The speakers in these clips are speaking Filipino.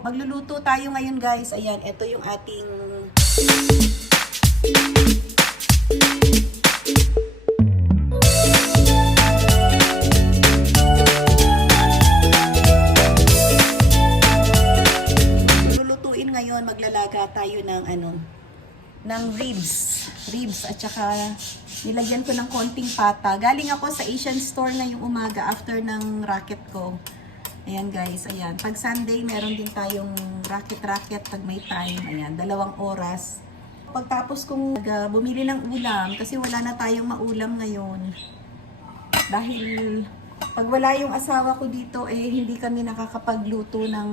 Magluluto tayo ngayon guys. Ayan, ito yung ating lulutuin ngayon. Maglalaga tayo ng ano, ng ribs. Ribs at saka nilagyan ko ng konting pata. Galing ako sa Asian store na yung umaga after ng racket ko. Ayan guys, ayan. Pag Sunday, meron din tayong racket-racket pag may time. Ayan, dalawang oras. Pagtapos kong uh, bumili ng ulam, kasi wala na tayong maulam ngayon. Dahil pag wala yung asawa ko dito, eh hindi kami nakakapagluto ng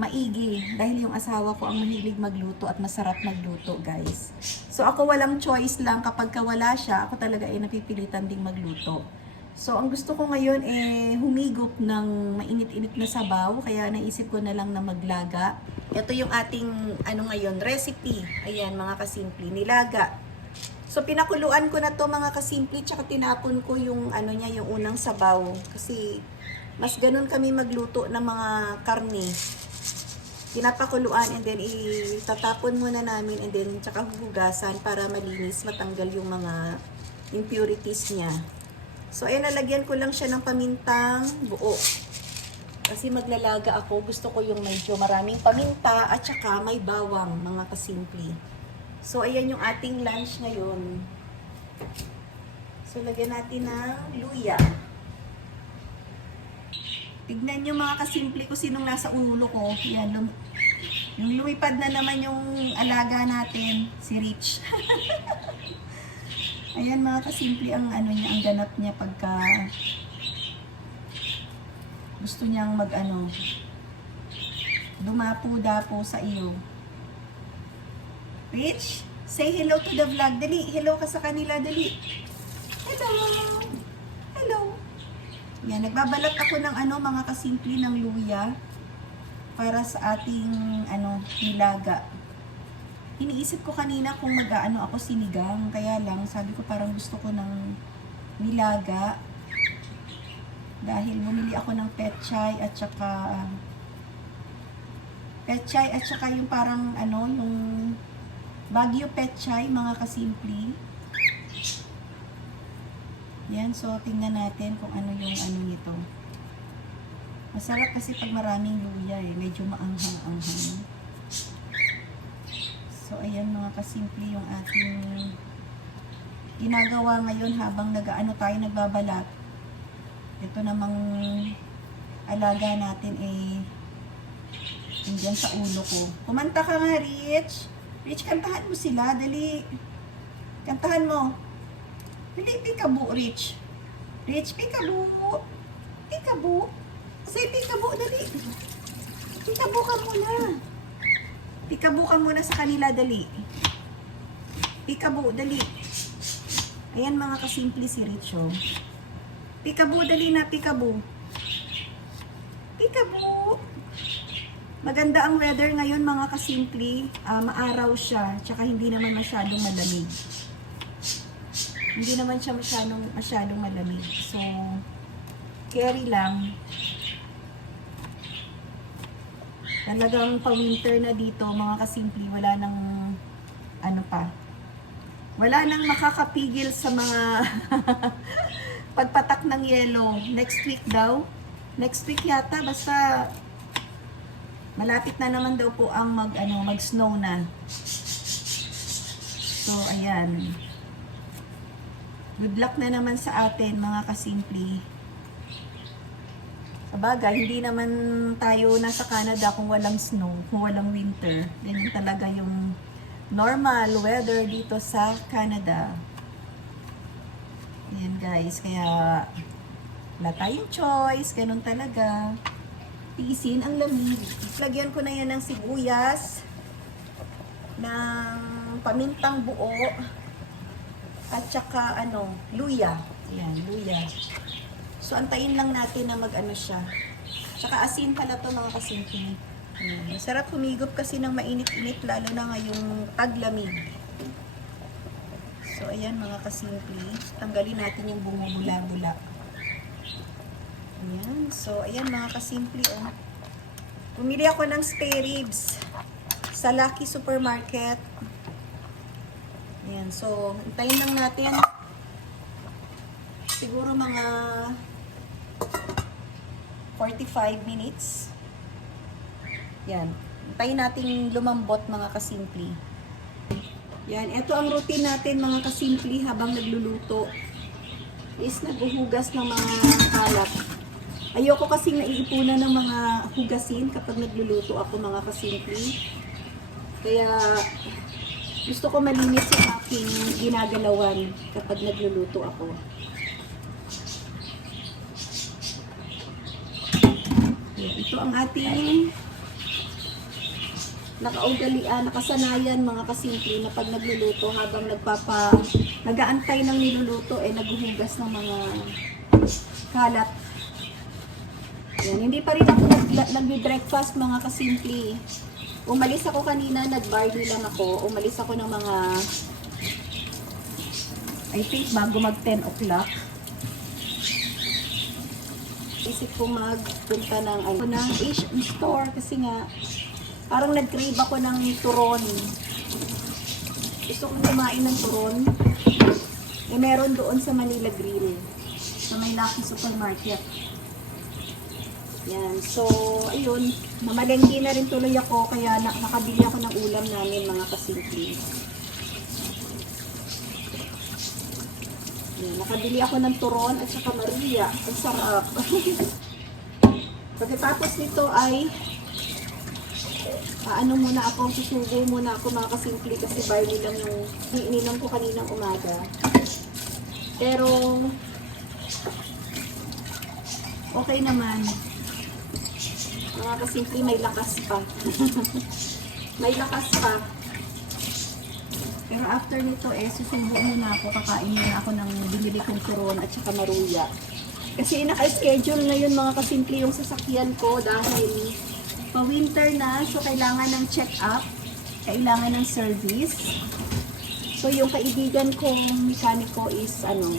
maigi. Dahil yung asawa ko ang mahilig magluto at masarap magluto, guys. So ako walang choice lang kapag ka wala siya, ako talaga ay napipilitan ding magluto. So, ang gusto ko ngayon eh humigop ng mainit-init na sabaw, kaya naisip ko na lang na maglaga. Ito yung ating ano ngayon, recipe. Ayan, mga kasimple, nilaga. So, pinakuluan ko na to mga kasimple, tsaka tinapon ko yung ano niya, yung unang sabaw. Kasi, mas ganun kami magluto ng mga karne. Pinapakuluan and then itatapon muna namin and then tsaka huhugasan para malinis, matanggal yung mga impurities niya. So, ayan, nalagyan ko lang siya ng pamintang buo. Kasi maglalaga ako, gusto ko yung medyo maraming paminta at saka may bawang, mga kasimple. So, ayan yung ating lunch ngayon. So, lagyan natin ng luya. Tignan nyo mga kasimple ko sinong nasa ulo ko. Yan, lum- yung lumipad na naman yung alaga natin, si Rich. Ayan mga kasimple ang ano niya, ang ganap niya pagka gusto niyang mag ano, dumapo-dapo sa iyo. Rich, say hello to the vlog. Dali, hello ka sa kanila, dali. Hello. Hello. Yan, nagbabalat ako ng ano, mga kasimple ng luya para sa ating ano, nilaga. Iniisip ko kanina kung mag-ano ako sinigang, kaya lang sabi ko parang gusto ko ng nilaga. Dahil bumili ako ng petchay at saka petchay at saka yung parang ano, yung Baguio petchay, mga kasimple. Yan, so tingnan natin kung ano yung ano nito. Masarap kasi pag maraming luya eh, medyo maanghang-anghang. So, ayan mga kasimple yung ating ginagawa ngayon habang nag-ano tayo nagbabalat. Ito namang alaga natin eh andyan sa ulo ko. Kumanta ka nga, Rich. Rich, kantahan mo sila. Dali. Kantahan mo. Dali, pikabo, Rich. Rich, pikabo. Pikabo. Say pikabo, dali. Pikabo ka muna. Pikabo ka muna sa kanila, dali. Pikabo, dali. Ayan mga kasimple si Richo. Pikabo, dali na, pikabo. Pikabo. Maganda ang weather ngayon mga kasimple. Ah, maaraw siya, tsaka hindi naman masyadong malamig. Hindi naman siya masyadong, masyadong malamig. So, carry lang. Talagang pa-winter na dito, mga kasimple, wala nang ano pa. Wala nang makakapigil sa mga pagpatak ng yellow. Next week daw. Next week yata, basta malapit na naman daw po ang mag ano, mag-snow na. So, ayan. Good luck na naman sa atin, mga kasimple. Sa bagay, hindi naman tayo nasa Canada kung walang snow, kung walang winter. Ganyan talaga yung normal weather dito sa Canada. Ayan guys, kaya wala tayong choice, ganun talaga. Tiisin ang lamig. Lagyan ko na yan ng sibuyas, ng pamintang buo, at saka ano, luya. Ayan, luya. So, antayin lang natin na mag-ano siya. Tsaka asin pala to mga kasimple. Ayan. Masarap humigop kasi ng mainit-init lalo na ngayong taglamig. So, ayan mga kasimple. Tanggalin natin yung bumubula-bula. Ayan. So, ayan mga kasimple. Oh. Bumili ako ng spare ribs sa Lucky Supermarket. Ayan, so, hintayin lang natin. Siguro mga 45 minutes. Yan. Hintayin natin lumambot mga kasimpli. Yan, ito ang routine natin mga kasimpli habang nagluluto. Is naghuhugas ng mga kalat. Ayoko kasing naiipunan ng mga hugasin kapag nagluluto ako mga kasimpli. Kaya gusto ko malinis yung aking ginagalawan kapag nagluluto ako. Yan, Ito ang ating nakaugalian, nakasanayan mga kasimple na pag nagluluto habang nagpapa nagaantay ng niluluto eh naghuhugas ng mga kalat. Yan, hindi pa rin ako nag- nagbe-breakfast mga kasimple. Umalis ako kanina, nag-barley lang ako. Umalis ako ng mga I think bago mag 10 o'clock. Isip ko magpunta ng ano, ng store kasi nga parang nag-crave ako ng turon. Gusto kong kumain ng turon. Eh, meron doon sa Manila Grill. Sa may Lucky Supermarket. Yan. So, ayun. Mamalengke na rin tuloy ako. Kaya na nakabili ako ng ulam namin mga kasimple. Nakabili ako ng turon at saka Maria. Ang sarap. Pagkatapos nito ay ano muna ako, susugo muna ako mga kasimple kasi barley lang yung ininom ko kaninang umaga. Pero, okay naman. Mga kasimple, may lakas pa. may lakas pa. Pero after nito eh, susubo muna ako, kakain muna ako ng binili kong turon at saka maruya. Kasi naka-schedule na yun mga kasimple yung sasakyan ko dahil pa-winter na, so kailangan ng check-up, kailangan ng service. So yung kaibigan kong mekaniko is ano,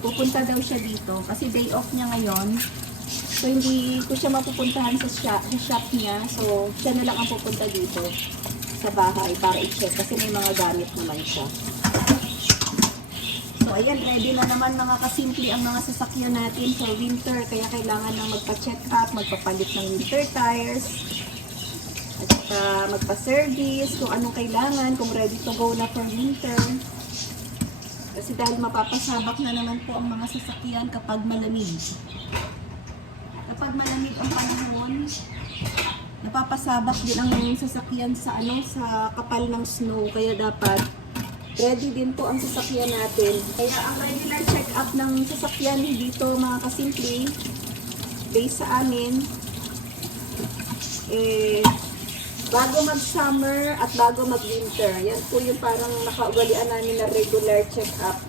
pupunta daw siya dito kasi day off niya ngayon. So hindi ko siya mapupuntahan sa shop, sa shop niya. So siya na lang ang pupunta dito sa bahay para i-check kasi may mga gamit naman siya. So ayan, ready na naman mga kasimple ang mga sasakyan natin for winter. Kaya kailangan na magpa-check up, magpapalit ng winter tires. At saka magpa-service kung anong kailangan, kung ready to go na for winter. Kasi dahil mapapasabak na naman po ang mga sasakyan kapag malamig. Kapag malamig ang panahon, napapasabak din ang sasakyan sa ano sa kapal ng snow. Kaya dapat ready din po ang sasakyan natin. Kaya ang regular check-up ng sasakyan dito mga kasimple, based sa amin, eh, bago mag-summer at bago mag-winter. Yan po yung parang nakaugalian namin na regular check-up.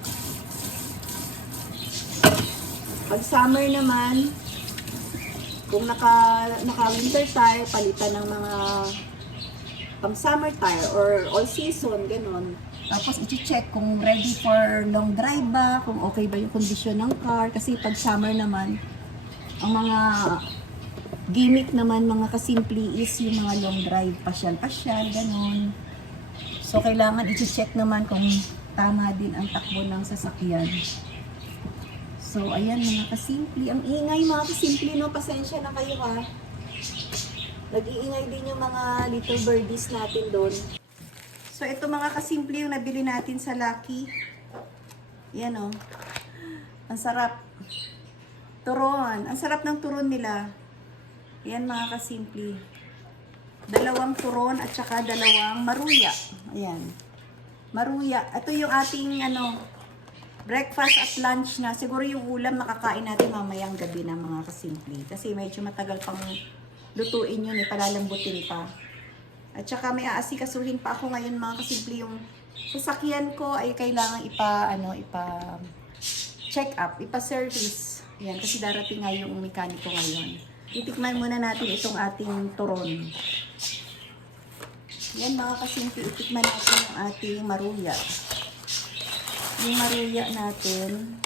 Pag summer naman, kung naka, naka-winter tire, palitan ng mga pang summer tire or all season, ganun. Tapos i-check kung ready for long drive ba, kung okay ba yung kondisyon ng car. Kasi pag summer naman, ang mga gimmick naman mga kasimple is yung mga long drive, pasyal-pasyal, ganun. So kailangan i-check naman kung tama din ang takbo ng sasakyan. So ayan mga kasimple, ang ingay mga kasimple no, pasensya na kayo ha. Nag-iingay din yung mga little birdies natin doon. So, ito mga kasimple yung nabili natin sa Lucky. Yan o. Ang sarap. Turon. Ang sarap ng turon nila. Yan mga kasimple. Dalawang turon at saka dalawang maruya. Ayan. Maruya. Ito yung ating ano, breakfast at lunch na. Siguro yung ulam makakain natin mamayang gabi na mga kasimple. Kasi medyo matagal pang lutuin yun eh, palalambutin pa. At saka may aasikasuhin pa ako ngayon mga kasimple yung sasakyan ko ay kailangan ipa, ano, ipa check up, ipa service. Yan, kasi darating nga yung mekaniko ngayon. Titikman muna natin itong ating turon. Yan mga kasimple, itikman natin yung ating maruya. Yung maruya natin,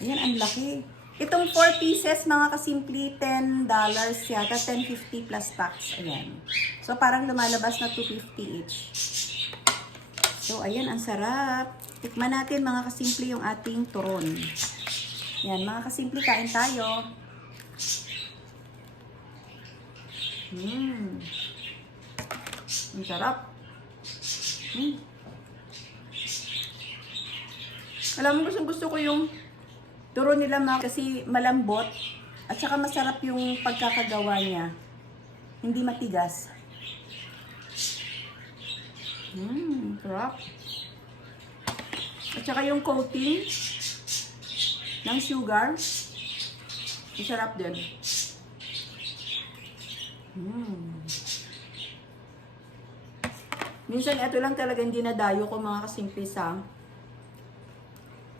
ayan, ang laki. Itong 4 pieces, mga kasimple, $10 yata, 10.50 plus tax. Ayan. So, parang lumalabas na 250 each. So, ayan, ang sarap. Tikman natin, mga kasimple, yung ating turon. Yan, mga kasimple, kain tayo. Mmm. Ang sarap. Mm. Alam mo, gusto, gusto ko yung turo nila ma kasi malambot at saka masarap yung pagkakagawa niya. Hindi matigas. Mmm, sarap. At saka yung coating ng sugar, masarap din. Mmm. Minsan, ito lang talaga hindi nadayo ko mga kasimple sa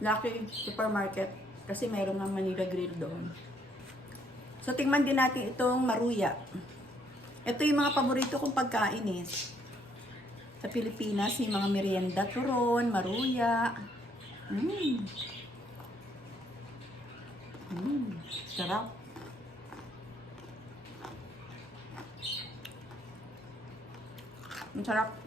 Lucky Supermarket kasi mayroon ng Manila Grill doon. So, tingnan din natin itong maruya. Ito yung mga paborito kong pagkain eh. Sa Pilipinas, yung mga merienda, turon, maruya. Mmm. Mmm. Sarap. Ang sarap.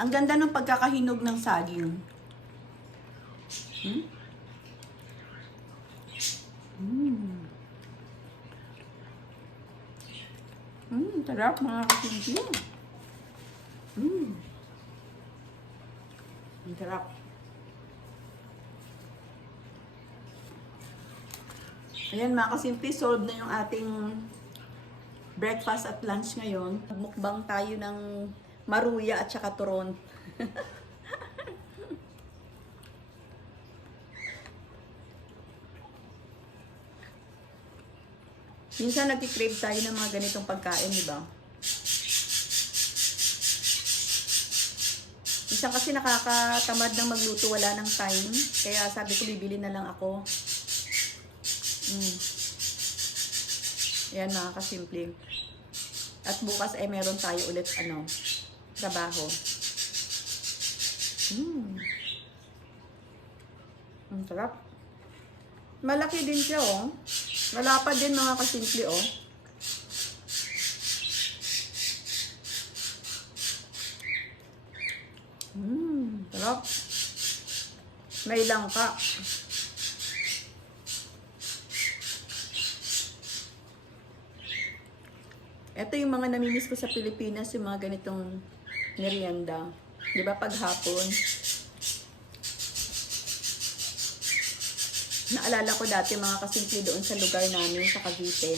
Ang ganda ng pagkakahinog ng saging. Hmm? Mm. Mm, sarap mga kasimpi. Mm. Ang sarap. Ayan mga kasimpi, solved na yung ating breakfast at lunch ngayon. Mukbang tayo ng maruya at saka turon. Minsan nagkikrave tayo ng mga ganitong pagkain, di ba? Minsan kasi nakakatamad ng magluto, wala ng time. Kaya sabi ko, bibili na lang ako. Mm. Yan mga kasimple. At bukas ay meron tayo ulit ano, trabaho. Mm. Ang sarap. Malaki din siya oh. Malapad din mga kasimple oh. Mmm, sarap. May langka. Ito yung mga namimiss ko sa Pilipinas, yung mga ganitong merienda. Di ba pag hapon? Naalala ko dati mga kasimple doon sa lugar namin sa Cavite.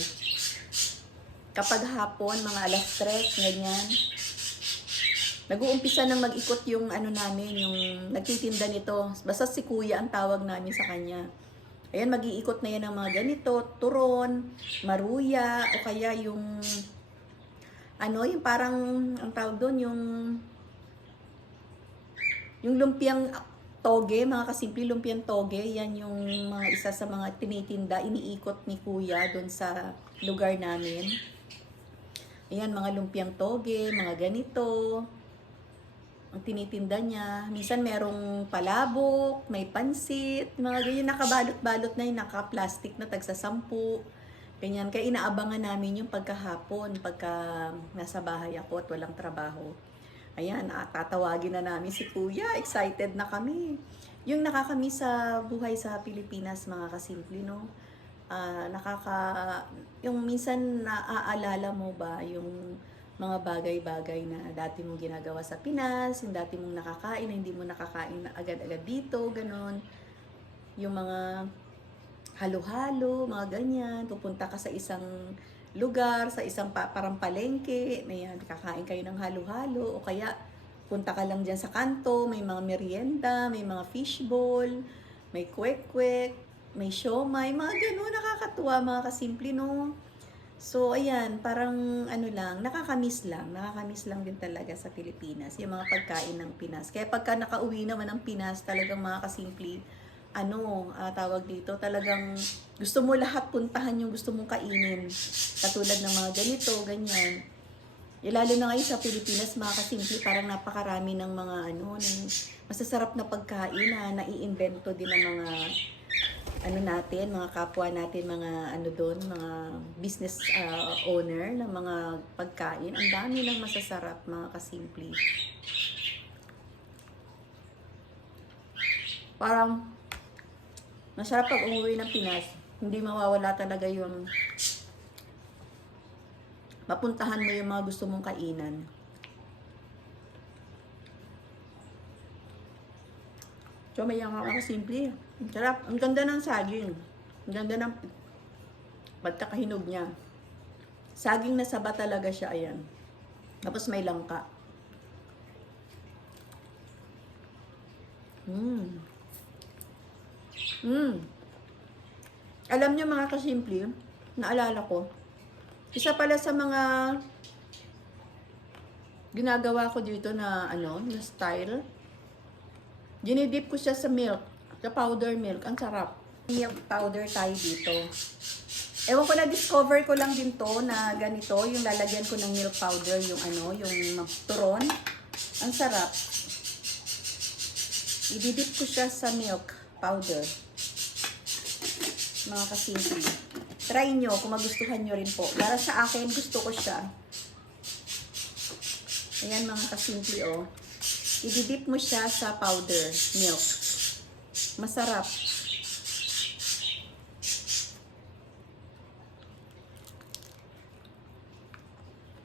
Kapag hapon, mga alas 3, ganyan, nag-uumpisa nang mag-ikot yung ano namin, yung nagtitinda nito. Basta si kuya ang tawag namin sa kanya. Ayan, mag-iikot na yan ng mga ganito, turon, maruya, o kaya yung, ano, yung parang, ang tawag doon, yung, yung lumpiang toge, mga kasimple lumpiang toge, yan yung mga isa sa mga tinitinda, iniikot ni kuya doon sa lugar namin. Ayan, mga lumpiang toge, mga ganito. Ang tinitinda niya. Minsan merong palabok, may pansit, mga ganyan nakabalot-balot na yun, naka-plastic na tagsa sampu. Ganyan. Kaya inaabangan namin yung pagkahapon, pagka nasa bahay ako at walang trabaho. Ayan, ah, tatawagin na namin si Kuya. Excited na kami. Yung nakakami sa buhay sa Pilipinas, mga kasimple, no? Ah, nakaka... Yung minsan naaalala mo ba yung mga bagay-bagay na dati mong ginagawa sa Pinas, yung dati mong nakakain na hindi mo nakakain na agad-agad dito, ganon. Yung mga halo-halo, mga ganyan. Pupunta ka sa isang lugar, sa isang pa, parang palengke, may yan, kakain kayo ng halo-halo, o kaya punta ka lang dyan sa kanto, may mga merienda, may mga fishball, may kwek-kwek, may siomay, mga ganun, nakakatuwa, mga kasimple, no? So, ayan, parang ano lang, nakakamiss lang, nakakamiss lang din talaga sa Pilipinas, yung mga pagkain ng Pinas. Kaya pagka nakauwi naman ng Pinas, talagang mga kasimple, ano, ah, tawag dito, talagang gusto mo lahat puntahan yung gusto mong kainin. Katulad ng mga ganito, ganyan. Eh, lalo na ngayon sa Pilipinas, mga kasimple, parang napakarami ng mga ano, ng masasarap na pagkain na naiimbento din ng mga ano natin, mga kapwa natin, mga ano doon, mga business ah, owner ng mga pagkain. Ang dami ng masasarap, mga kasimple. Parang masarap pag umuwi ng Pinas. Hindi mawawala talaga yung mapuntahan mo yung mga gusto mong kainan. So, may yung ako simple. Ang sarap. Ang ganda ng saging. Ang ganda ng pagkakahinog niya. Saging na saba talaga siya, ayan. Tapos may langka. Mmm. Mmm. Alam niyo mga kasimple, naalala ko, isa pala sa mga ginagawa ko dito na ano, na style. Dinidip ko siya sa milk, sa powder milk. Ang sarap. Milk powder tayo dito. Ewan ko na discover ko lang din to na ganito, yung lalagyan ko ng milk powder, yung ano, yung turon. Ang sarap. Ididip ko siya sa milk powder. Mga kasimple. Try nyo kung magustuhan nyo rin po. Para sa akin, gusto ko siya. Ayan mga kasimple oh. Ididip mo siya sa powder milk. Masarap.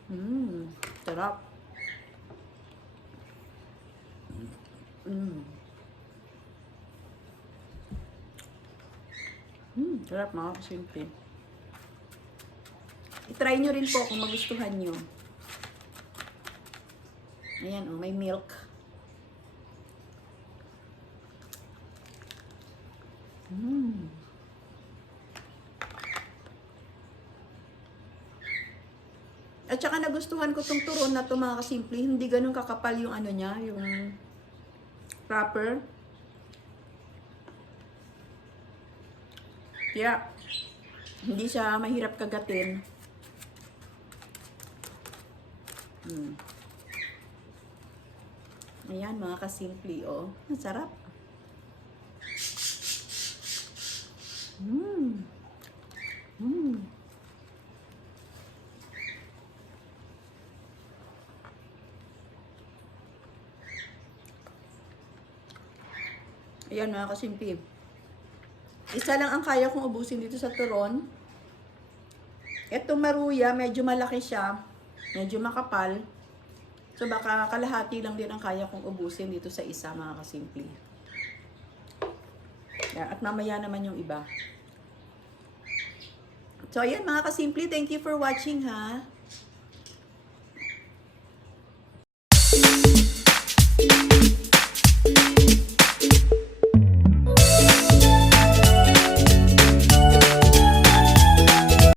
Mmm, sarap. Mmm. Mmm, sarap mga kasimple. I-try nyo rin po kung magustuhan nyo. Ayan, oh, may milk. Mmm. At saka nagustuhan ko tong turon na to mga kasimple. Hindi ganun kakapal yung ano niya, yung wrapper. Kaya, hindi siya mahirap kagatin. Hmm. Ayan, mga kasimple, oh. Ang sarap. Mmm. Mmm. Ayan, mga kasimple. Isa lang ang kaya kong ubusin dito sa turon. Ito maruya, medyo malaki siya. Medyo makapal. So baka kalahati lang din ang kaya kong ubusin dito sa isa mga kasimple. Yeah, at mamaya naman yung iba. So ayan mga kasimple, thank you for watching ha.